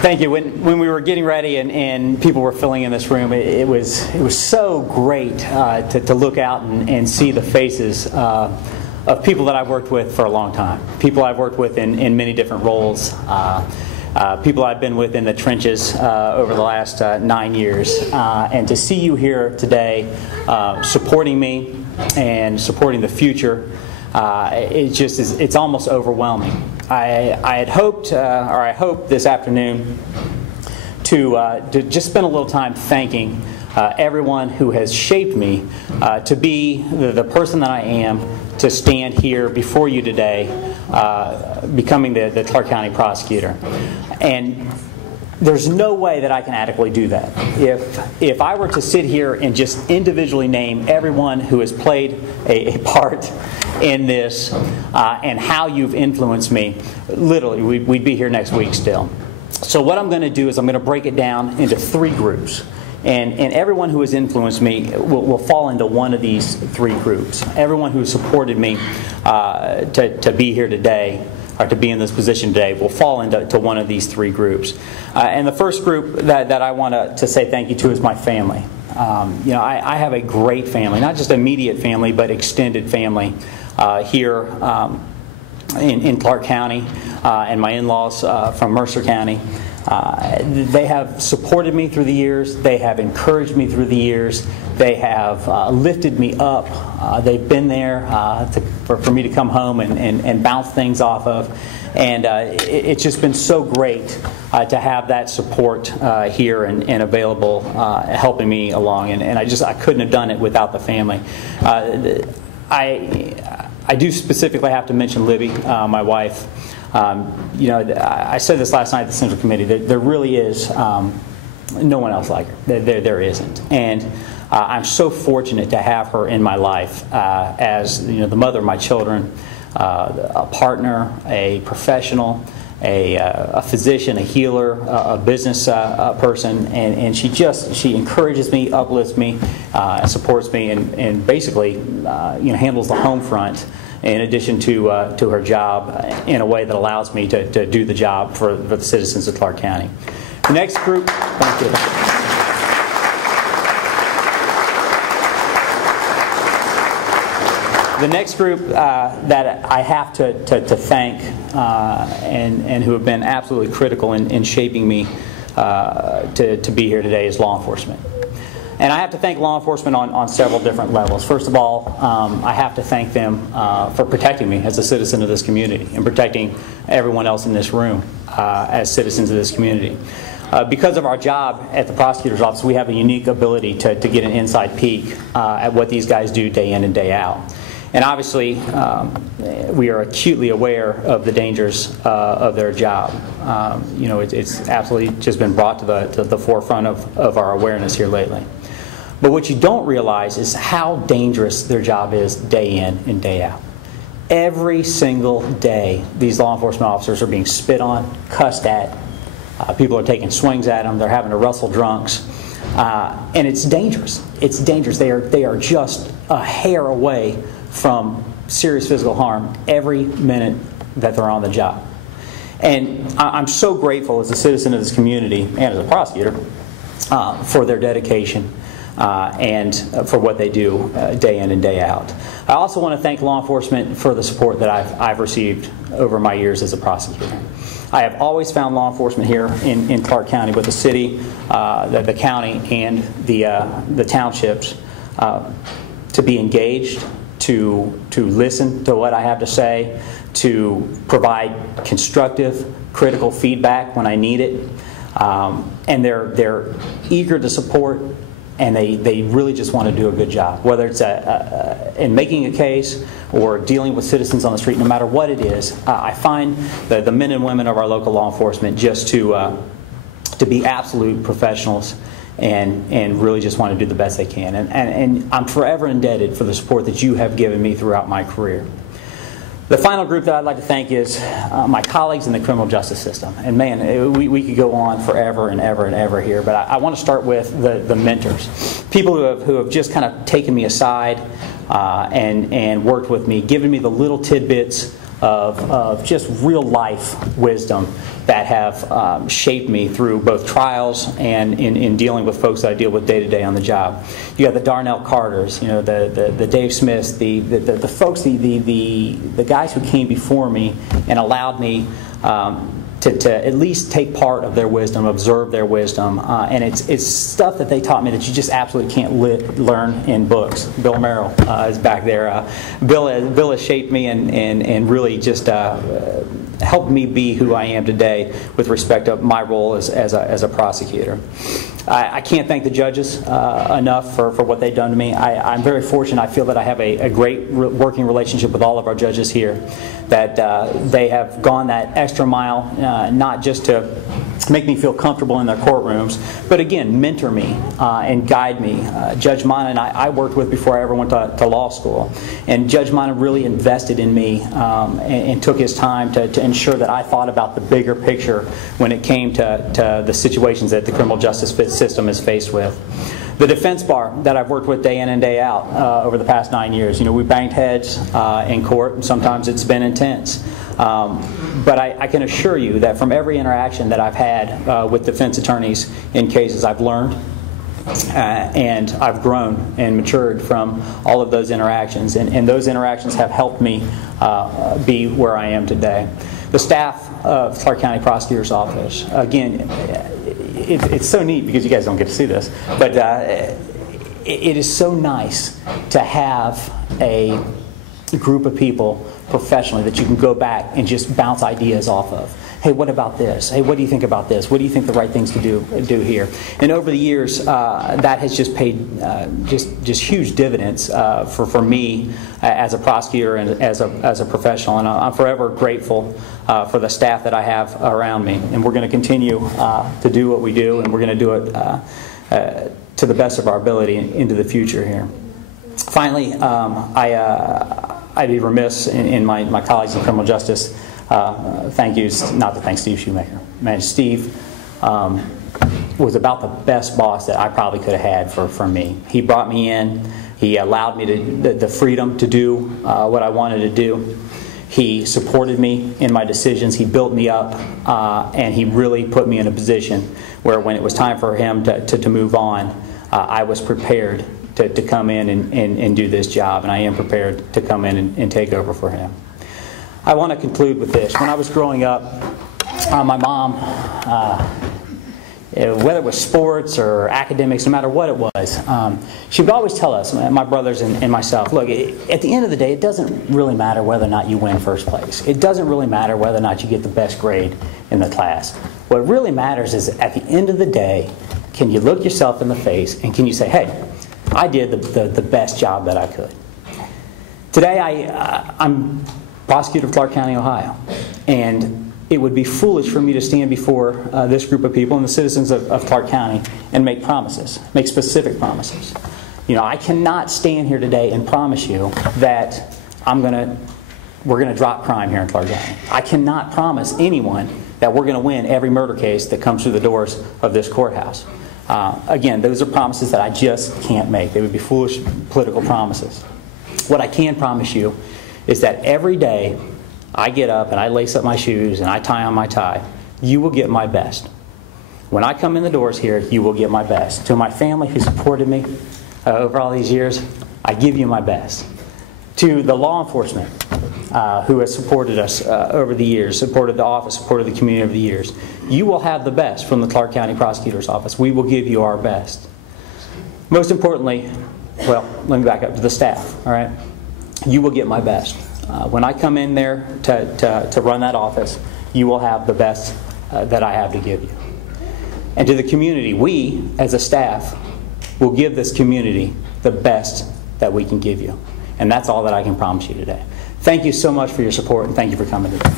Thank you. When we were getting ready and people were filling in this room, it was so great to look out and see the faces of people that I've worked with for a long time. People I've worked with in many different roles. People I've been with in the trenches over the last 9 years. And to see you here today supporting me and supporting the future, it's almost overwhelming. I had hoped, or I hope this afternoon, to just spend a little time thanking everyone who has shaped me to be the person that I am, to stand here before you today, becoming the Clark County Prosecutor. And there's no way that I can adequately do that. If I were to sit here and just individually name everyone who has played a part in this and how you've influenced me, literally we'd be here next week still. So what I'm going to do is I'm going to break it down into 3 groups. And everyone who has influenced me will fall into one of these 3 groups. Everyone who supported me to be here today, or to be in this position today, will fall into one of these 3 groups. And the first group that I want to say thank you to is my family. I have a great family, not just immediate family, but extended family here in Clark County, and my in-laws from Mercer County. They have supported me through the years. They have encouraged me through the years. They have lifted me up. They've been there for me to come home and bounce things off of. And it's just been so great to have that support here and available, helping me along. And I couldn't have done it without the family. I do specifically have to mention Libby, my wife. I said this last night at the Central Committee. There really is no one else like her. There isn't. And I'm so fortunate to have her in my life as the mother of my children, a partner, a professional, a physician, a healer, a business person, and she encourages me, uplifts me, supports me, and basically handles the home front, in addition to her job, in a way that allows me to do the job for the citizens of Clark County. The next group, thank you. The next group that I have to thank and who have been absolutely critical in shaping me to be here today is law enforcement. And I have to thank law enforcement on several different levels. First of all, I have to thank them for protecting me as a citizen of this community and protecting everyone else in this room as citizens of this community. Because of our job at the prosecutor's office, we have a unique ability to get an inside peek at what these guys do day in and day out. And obviously, we are acutely aware of the dangers of their job. It's absolutely just been brought to the forefront of our awareness here lately. But what you don't realize is how dangerous their job is day in and day out. Every single day, these law enforcement officers are being spit on, cussed at. People are taking swings at them. They're having to wrestle drunks. And it's dangerous. It's dangerous. They are just a hair away from serious physical harm every minute that they're on the job. And I'm so grateful as a citizen of this community and as a prosecutor for their dedication and for what they do day in and day out. I also want to thank law enforcement for the support that I've received over my years as a prosecutor. I have always found law enforcement here in Clark County, with the city, the county, and the townships, to be engaged, to listen to what I have to say, to provide constructive, critical feedback when I need it, and they're eager to support, and they really just want to do a good job, whether it's in making a case or dealing with citizens on the street. No matter what it is, I find the men and women of our local law enforcement just to be absolute professionals and really just want to do the best they can. And I'm forever indebted for the support that you have given me throughout my career. The final group that I'd like to thank is my colleagues in the criminal justice system. And man, we could go on forever and ever and ever here, but I want to start with the mentors. People who have just kind of taken me aside and worked with me, given me the little tidbits of just real life wisdom that have shaped me through both trials and in dealing with folks that I deal with day to day on the job. You got the Darnell Carters, you know, the Dave Smiths, the folks, the guys who came before me and allowed me to at least take part of their wisdom, observe their wisdom, and it's stuff that they taught me that you just absolutely can't learn in books. Bill Merrill is back there. Bill has shaped me and really just helped me be who I am today with respect to my role as a prosecutor. I can't thank the judges enough for what they've done to me. I'm very fortunate. I feel that I have a great working relationship with all of our judges here, that they have gone that extra mile, not just to make me feel comfortable in their courtrooms, but again, mentor me and guide me. Judge Mana and I worked with before I ever went to law school, and Judge Mana really invested in me and took his time to ensure that I thought about the bigger picture when it came to the situations that the criminal justice system is faced with. The defense bar that I've worked with day in and day out over the past 9 years, you know, we banged heads in court, and sometimes it's been intense. But I can assure you that from every interaction that I've had with defense attorneys in cases, I've learned and I've grown and matured from all of those interactions, and those interactions have helped me be where I am today. The staff of Clark County Prosecutor's Office, again, it's so neat because you guys don't get to see this, but it is so nice to have a group of people professionally that you can go back and just bounce ideas off of. Hey, what about this? Hey, what do you think about this? What do you think the right things to do here? And over the years, that has just paid just huge dividends for me as a prosecutor and as a professional. And I'm forever grateful for the staff that I have around me. And we're going to continue to do what we do, and we're going to do it to the best of our ability into the future here. Finally, I'd be remiss in my colleagues in criminal justice. Thank you, not to thank Steve Shoemaker. Man, Steve was about the best boss that I probably could have had for me. He brought me in. He allowed me the freedom to do what I wanted to do. He supported me in my decisions. He built me up, and he really put me in a position where when it was time for him to move on, I was prepared to come in and do this job, and I am prepared to come in and take over for him. I want to conclude with this. When I was growing up, my mom, whether it was sports or academics, no matter what it was, she would always tell us, my brothers and myself, look, at the end of the day, it doesn't really matter whether or not you win first place. It doesn't really matter whether or not you get the best grade in the class. What really matters is at the end of the day, can you look yourself in the face and can you say, hey, I did the best job that I could. Today, I'm prosecutor of Clark County, Ohio, and it would be foolish for me to stand before this group of people and the citizens of Clark County and make promises, make specific promises. You know, I cannot stand here today and promise you that we're going to drop crime here in Clark County. I cannot promise anyone that we're going to win every murder case that comes through the doors of this courthouse. Again, those are promises that I just can't make. They would be foolish political promises. What I can promise you is that every day I get up and I lace up my shoes and I tie on my tie, you will get my best. When I come in the doors here, you will get my best. To my family who supported me over all these years, I give you my best. To the law enforcement who has supported us over the years, supported the office, supported the community over the years, you will have the best from the Clark County Prosecutor's Office. We will give you our best. Most importantly, well, let me back up to the staff, all right? You will get my best. When I come in there to run that office, you will have the best that I have to give you. And to the community, we, as a staff, will give this community the best that we can give you. And that's all that I can promise you today. Thank you so much for your support, and thank you for coming today.